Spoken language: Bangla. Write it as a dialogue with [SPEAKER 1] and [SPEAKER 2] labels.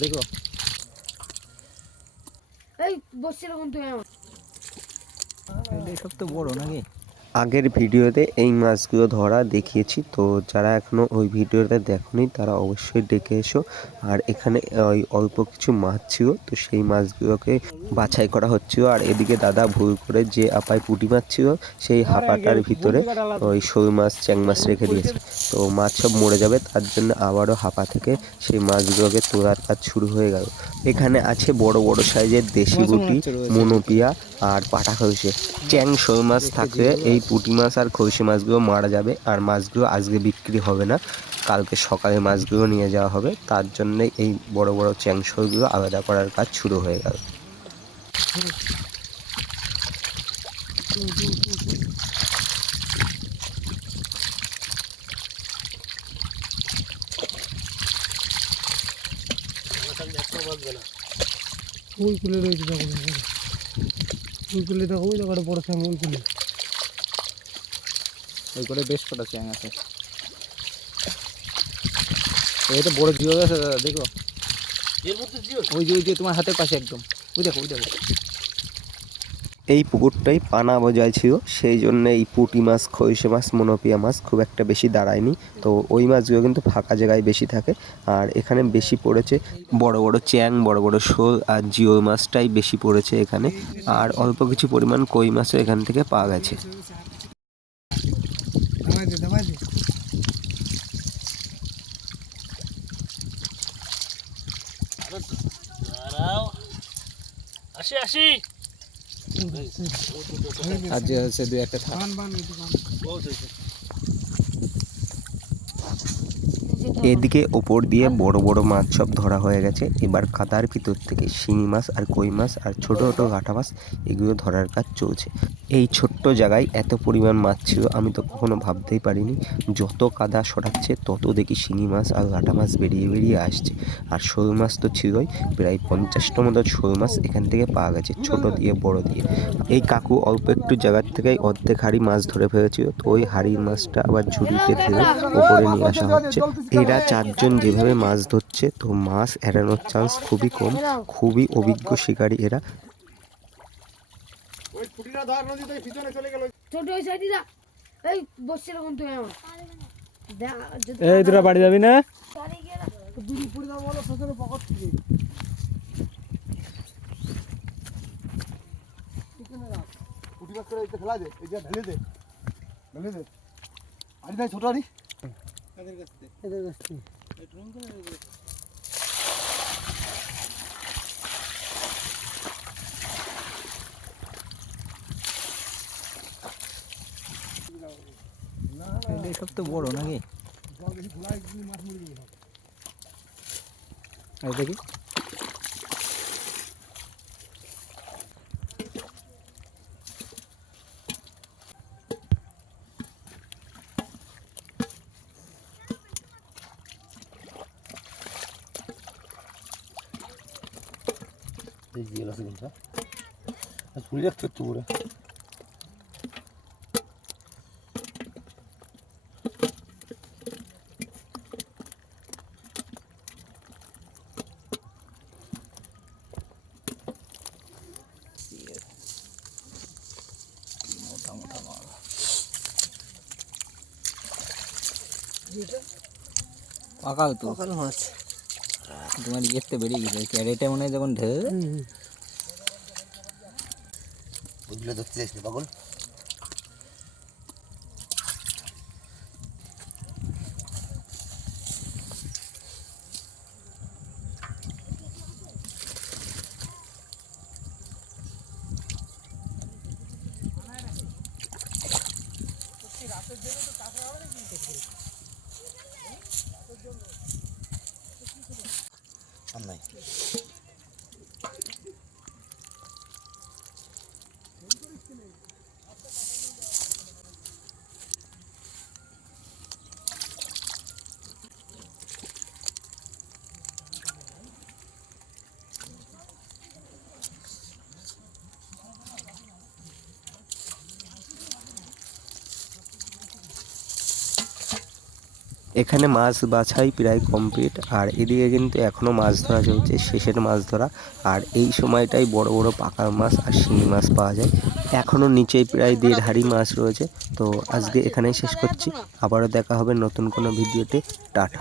[SPEAKER 1] দেখো।
[SPEAKER 2] এই বসছিল কিন্তু আমার?
[SPEAKER 1] সব তো বড় নাকি?
[SPEAKER 3] আগের ভিডিওতে এই মাছগুলো ধরা দেখিয়েছি তো যারা এখনও ওই ভিডিওটা দেখনি তারা অবশ্যই ডেকে এসো। আর এখানে ওই অল্প কিছু মাছ ছিল তো সেই মাছগুলোকে বাছাই করা হচ্ছিল। আর এদিকে দাদা ভুল করে যে আপায় পুঁটি মাছ ছিল সেই হাঁপাটার ভিতরে ওই শোল মাছ চ্যাং মাছ রেখে দিয়েছে। তো মাছ সব মরে যাবে তার জন্য আবারও হাঁপা থেকে সেই মাছগুলোকে তোলার কাজ শুরু হয়ে গেল। এখানে আছে বড় বড় সাইজের দেশি গুটি মনোপিয়া আর পাটা খলসে চ্যাং শোল মাছ থাকলে এই পুঁটি মাছ আর খলসে মাছগুলো মারা যাবে আর মাছগুলো আজকে বিক্রি হবে না। কালকে সকালে মাছগুলো নিয়ে যাওয়া হবে। তার জন্য এই বড় বড় চ্যাংশলগুলো আলাদা করার কাজ শুরু হয়ে গেল।
[SPEAKER 4] ওই কুলে রয়েছে দেখো ওই কুলে দেখো, ওই জায়গাটা বড় স্যাম ওই কুলে
[SPEAKER 1] ওই করে বেশ কটা চ্যাং আছে। এই তো বড় জিও আছে দাদা দেখো। ওই যে ওই যে তোমার হাতের পাশে একদম। ওই দেখো ওই দেখো।
[SPEAKER 3] এই পুকুরটাই পানা বজায় ছিল সেই জন্য এই পুঁটি মাছ খৈশে মাছ মনোপিয়া মাছ খুব একটা বেশি দাঁড়ায়নি। তো ওই মাছগুলো কিন্তু ফাঁকা জায়গায় বেশি থাকে আর এখানে বেশি পড়েছে বড় বড় চ্যাং বড় বড় শোল আর জিও মাছটাই বেশি পড়েছে এখানে। আর অল্প কিছু পরিমাণ কই মাছও এখান থেকে পাওয়া গেছে।
[SPEAKER 4] দামাই দে দামাই দে
[SPEAKER 1] আর যে আছে দুই একটা থাক
[SPEAKER 4] বান বান ওইটা বান
[SPEAKER 3] এদিকে ওপর দিয়ে বড় বড় মাছ সব ধরা হয়ে গেছে। এবার কাদার ভিতর থেকে শিঙি মাছ আর কই মাছ আর ছোট ছোট ঘাটা মাছ এগুলো ধরার কাজ চলছে। এই ছোট্ট জায়গায় এত পরিমাণ মাছ ছিল আমি তো কখনো ভাবতেই পারিনি। যত কাদা সরাচ্ছে তত দেখি শিঙি মাছ আর ঘাটা মাছ বেরিয়ে বেরিয়ে আসছে। আর শোল মাছ তো ছিলই প্রায় পঞ্চাশটা মতো শোল মাছ এখান থেকে পাওয়া গেছে ছোট দিয়ে বড় দিয়ে। এই কাকু অল্প একটু জায়গার থেকেই অর্ধেক হাড়ি মাছ ধরে ফেলেছিল তো ওই হাড়ির মাছটা আবার ঝুড়িতে ফেলে ওপরে নিয়ে আসা হচ্ছে। এরা চারজন যেভাবে মাছ ধরছে তো মাছ এড়ানোর চান্স খুবই কম। খুবই অভিজ্ঞ শিকারী এরা।
[SPEAKER 2] এই
[SPEAKER 1] তোরা বাড়ি যাবি না?
[SPEAKER 4] ছোট আরি এদের কাছ থেকে।
[SPEAKER 1] সব তো বড় নাকি?
[SPEAKER 4] জল বেশি ঘোলায় মাছ মরে যাবে সব।
[SPEAKER 1] আর দেখি
[SPEAKER 4] ঝুড়ি রাখতে একটু করে
[SPEAKER 1] পাকাও তো
[SPEAKER 4] সকাল মাছ
[SPEAKER 1] তোমার ইয়ের তো বেরিয়ে গেছে ক্যারেটে মনে হয় যখন ঢে
[SPEAKER 4] ওইগুলো ধরতে যাইস না, পাগল।
[SPEAKER 3] এখানে মাছ বাছাই প্রায় কমপ্লিট। আর এদিকে কিন্তু এখনও মাছ ধরা চলছে, শেষের মাছ ধরা। আর এই সময়টাই বড় বড় পাকা মাছ আর শিঙি মাছ পাওয়া যায়। এখনও নিচে প্রায় দেড় হাড়ি মাছ রয়েছে। তো আজকে এখানেই শেষ করছি। আবারও দেখা হবে নতুন কোনো ভিডিওতে। টাটা।